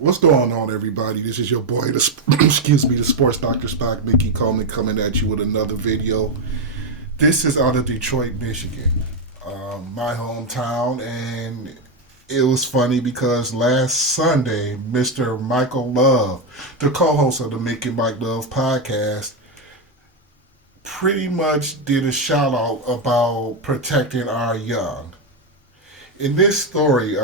What's going on, everybody? This is your boy, excuse me, the Sports Doctor Stock, Mickey Coleman, coming at you with another video. This is out of Detroit, Michigan, my hometown, and it was funny because last Sunday, Mr. Michael Love, the co-host of the Mickey and Mike Love podcast, pretty much did a shout out about protecting our young. In this story,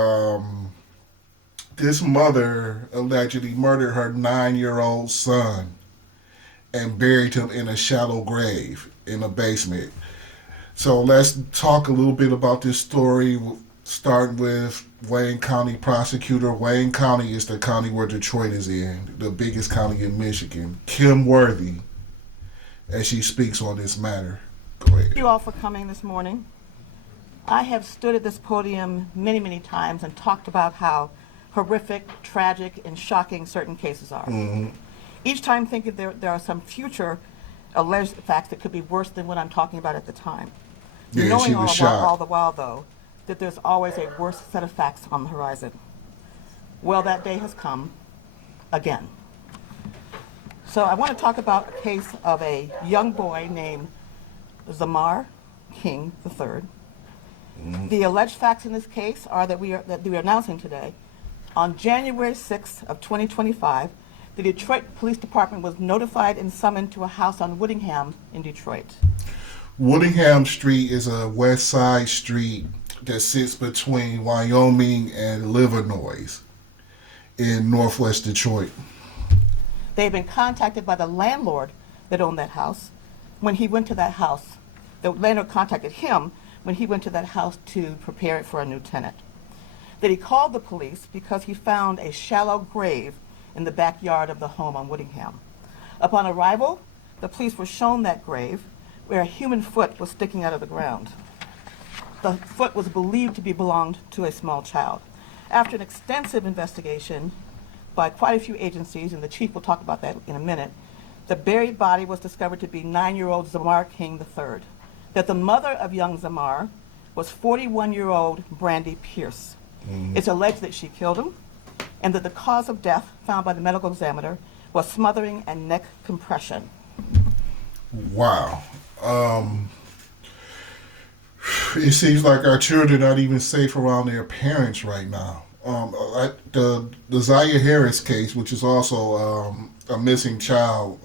this mother allegedly murdered her 9-year-old son and buried him in a shallow grave in a basement. So let's talk a little bit about this story, starting with Wayne County prosecutor. Wayne County is the county where Detroit is in, the biggest county in Michigan. Kim Worthy, as she speaks on this matter. Go ahead. Thank you all for coming this morning. I have stood at this podium many, many times and talked about how horrific, tragic, and shocking certain cases are. Each time thinking there are some future alleged facts that could be worse than what I'm talking about at the time. Yeah, Knowing she was shocked. all the while, though, that there's always a worse set of facts on the horizon. Well, that day has come again. So I want to talk about a case of a young boy named Zamar King III. The alleged facts in this case are that we are announcing today. On January 6th of 2025, the Detroit Police Department was notified and summoned to a house on Woodingham in Detroit. Woodingham Street is a west side street that sits between Wyoming and Livernois in northwest Detroit. They had been contacted by the landlord that owned that house. When he went to that house, the landlord contacted him when he went to that house to prepare it for a new tenant. That he called the police because he found a shallow grave in the backyard of the home on Woodingham. Upon arrival, the police were shown that grave where a human foot was sticking out of the ground. The foot was believed to belonged to a small child. After an extensive investigation by quite a few agencies, and the chief will talk about that in a minute, the buried body was discovered to be 9-year-old Zamar King III. That the mother of young Zamar was 41-year-old Brandy Pierce. It's alleged that she killed him, and that the cause of death found by the medical examiner was smothering and neck compression. Wow. It seems like our children are not even safe around their parents right now. The Zaya Harris case, which is also a missing child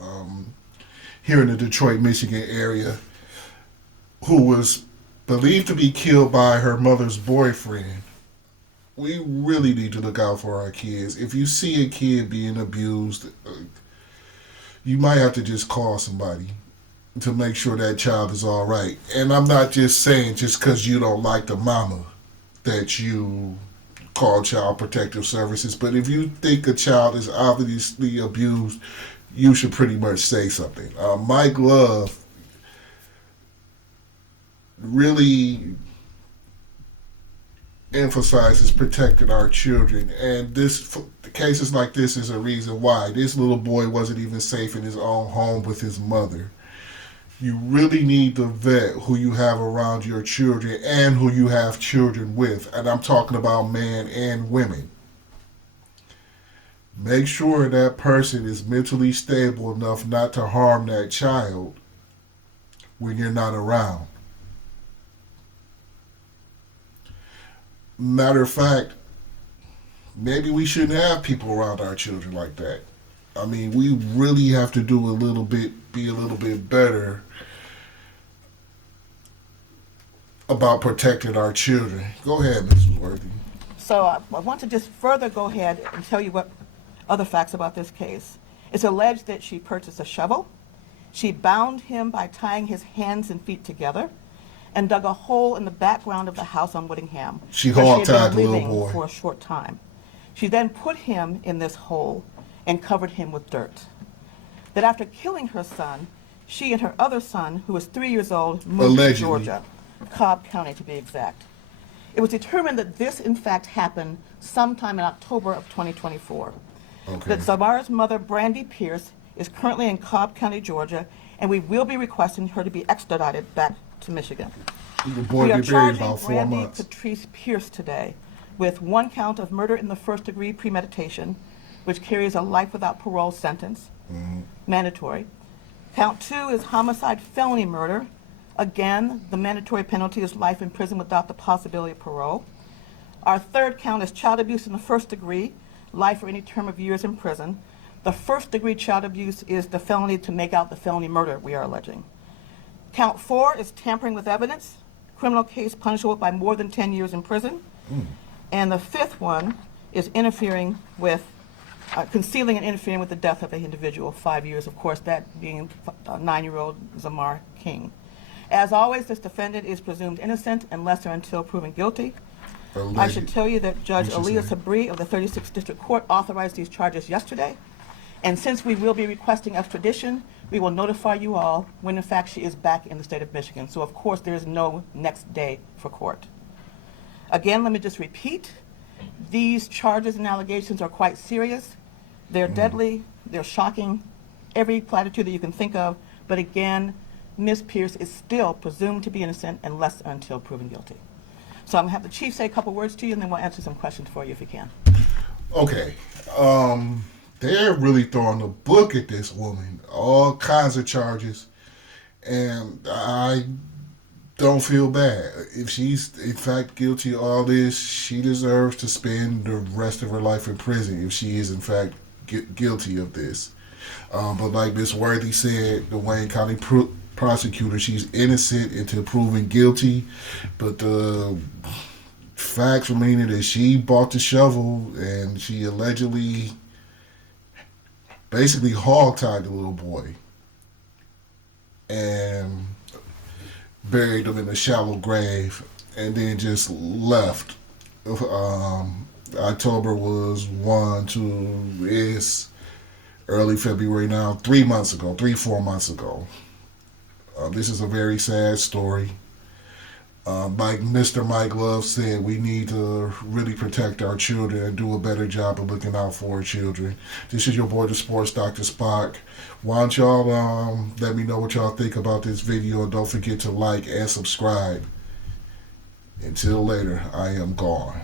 here in the Detroit, Michigan area, who was believed to be killed by her mother's boyfriend. We really need to look out for our kids. If you see a kid being abused, you might have to just call somebody to make sure that child is all right. And I'm not just saying just because you don't like the mama that you call Child Protective Services, but if you think a child is obviously abused, you should pretty much say something. Mike Love really emphasizes protecting our children, and cases like this is a reason why this little boy wasn't even safe in his own home with his mother. You really need to vet who you have around your children and who you have children with, and I'm talking about men and women. Make sure that person is mentally stable enough not to harm that child when you're not around. Matter of fact, maybe we shouldn't have people around our children like that. I mean, we really have to be a little bit better about protecting our children. Go ahead, Mrs. Worthy. So I want to just further go ahead and tell you what other facts about this case. It's alleged that she purchased a shovel. She bound him by tying his hands and feet together and dug a hole in the background of the house on Woodingham. She hog-tied the little boy for a short time. She then put him in this hole and covered him with dirt. That after killing her son, she and her other son, who was 3 years old, moved to Georgia, Cobb County to be exact. It was determined that this, in fact, happened sometime in October of 2024. Okay. That Zamar's mother, Brandy Pierce, is currently in Cobb County, Georgia, and we will be requesting her to be extradited back to Michigan. The boy We are get buried charging about 4 Brandy months. Patrice Pierce today with 1 count of murder in the first degree premeditation, which carries a life without parole sentence, mandatory. Count 2 is homicide felony murder. Again, the mandatory penalty is life in prison without the possibility of parole. Our third count is child abuse in the first degree, life or any term of years in prison. The first degree child abuse is the felony to make out the felony murder we are alleging. Count 4 is tampering with evidence, criminal case punishable by more than 10 years in prison. And the fifth one is interfering with, concealing and interfering with the death of an individual, 5 years, of course, that being 9-year-old Zamar King. As always, this defendant is presumed innocent unless or until proven guilty. I should tell you that Judge Aaliyah Sabri of the 36th District Court authorized these charges yesterday. And since we will be requesting extradition, we will notify you all when in fact she is back in the state of Michigan. So of course there is no next day for court. Again, let me just repeat, these charges and allegations are quite serious. They're deadly, they're shocking, every platitude that you can think of. But again, Ms. Pierce is still presumed to be innocent unless or until proven guilty. So I'm going to have the chief say a couple words to you, and then we'll answer some questions for you if you can. Okay. They're really throwing the book at this woman, all kinds of charges, and I don't feel bad. If she's in fact guilty of all this, she deserves to spend the rest of her life in prison if she is in fact guilty of this. But like Ms. Worthy said, the Wayne County prosecutor, she's innocent until proven guilty, but the facts remaining that she bought the shovel and she allegedly basically hog-tied the little boy and buried him in a shallow grave and then just left. October was 1, 2, it's early February now, 4 months ago. This is a very sad story. Like Mr. Mike Love said, we need to really protect our children and do a better job of looking out for our children. This is your boy, the Sports Dr. Spock. Why don't y'all let me know what y'all think about this video, and don't forget to like and subscribe. Until later, I am gone.